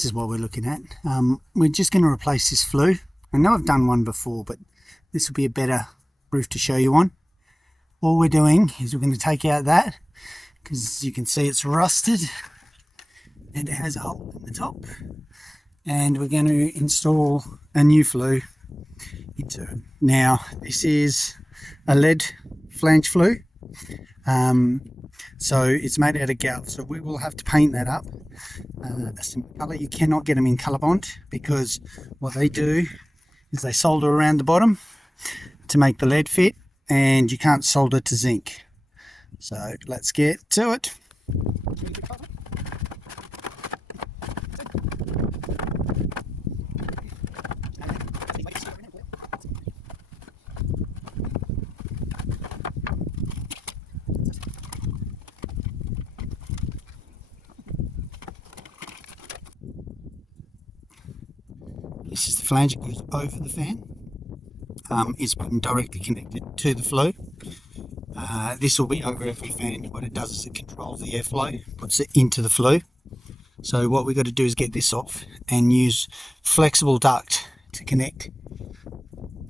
This is what we're looking at. We're just going to replace this flue. I know I've done one before, but this will be a better roof to show you on. All we're doing is we're going to take out that, because you can see it's rusted and it has a hole in the top, and we're going to install a new flue into it. Now this is a lead flange flue, so it's made out of galv, so we will have to paint that up a simple colour. You cannot get them in Colorbond, because what they do is they solder around the bottom to make the lead fit, and you can't solder to zinc. So let's get to it. This is the flange that goes over the fan. It's been directly connected to the flue. This will be over every fan. What it does is it controls the airflow, puts it into the flue. So what we've got to do is get this off and use flexible duct to connect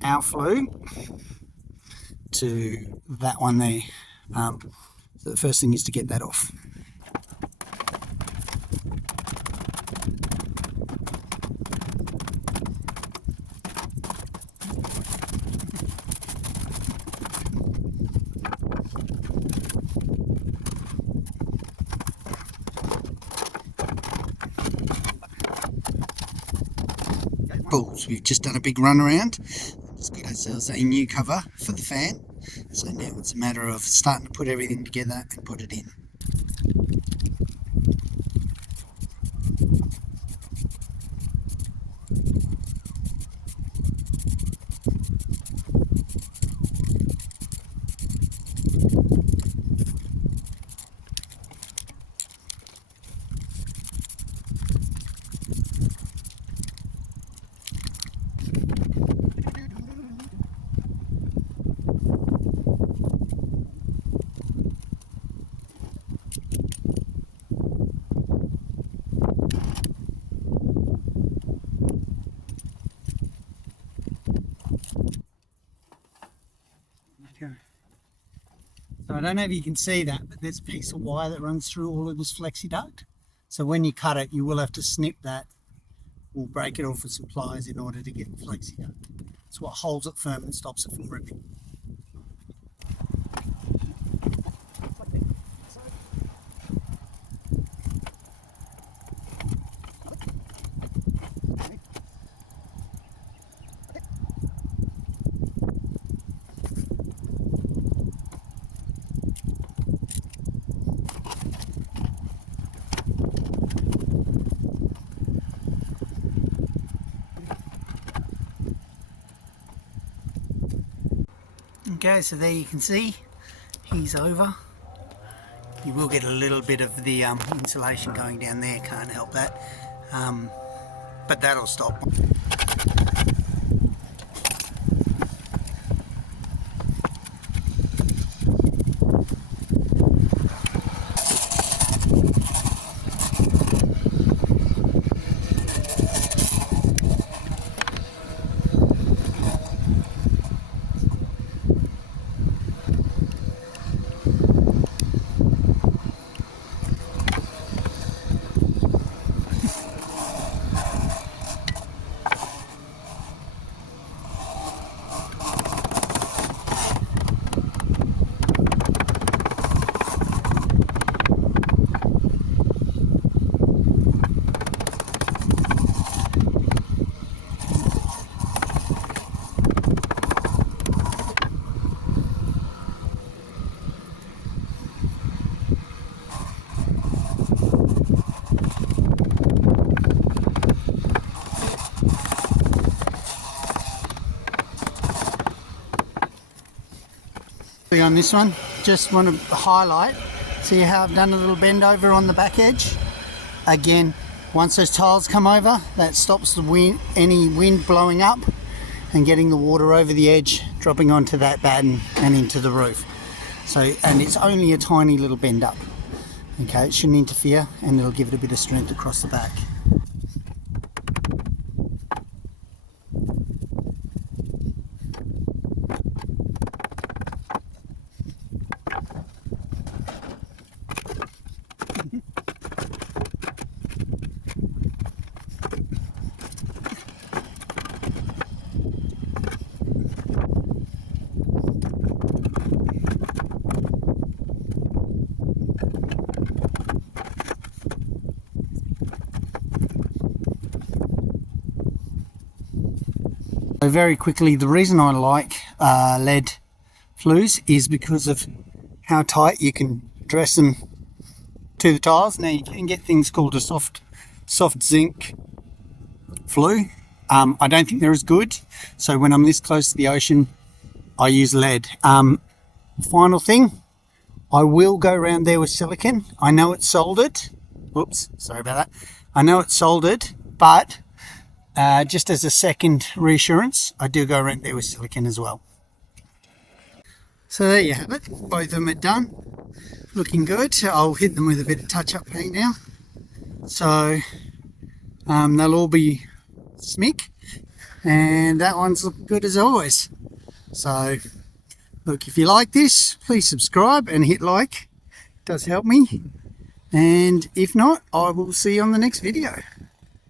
our flue to that one there. So the first thing is to get that off. So we've just done a big run around, just got ourselves a new cover for the fan, so now it's a matter of starting to put everything together and put it in. So I don't know if you can see that, but there's a piece of wire that runs through all of this flexi duct. So when you cut it, you will have to snip that or break it off with some pliers in order to get the flexi duct. It's what holds it firm and stops it from ripping. Okay, so there you can see he's over. You will get a little bit of the insulation going down there, can't help that, but that'll stop. On this one, just want to highlight, see how I've done a little bend over on the back edge. Again, once those tiles come over, that stops the wind, any wind blowing up and getting the water over the edge, dropping onto that batten and into the roof. So, and it's only a tiny little bend up. Okay, it shouldn't interfere, and it'll give it a bit of strength across the back. So very quickly, the reason I like lead flues is because of how tight you can dress them to the tiles. Now you can get things called a soft zinc flue. I don't think they're as good, so when I'm this close to the ocean I use lead. Final thing, I will go around there with silicone. I know it's soldered. Whoops, sorry about that. I know it's soldered, but just as a second reassurance, I do go around there with silicone as well. So there you have it. Both of them are done. Looking good. I'll hit them with a bit of touch-up paint now. So they'll all be smick. And that one's looking good as always. So look, if you like this, please subscribe and hit like. It does help me. And if not, I will see you on the next video.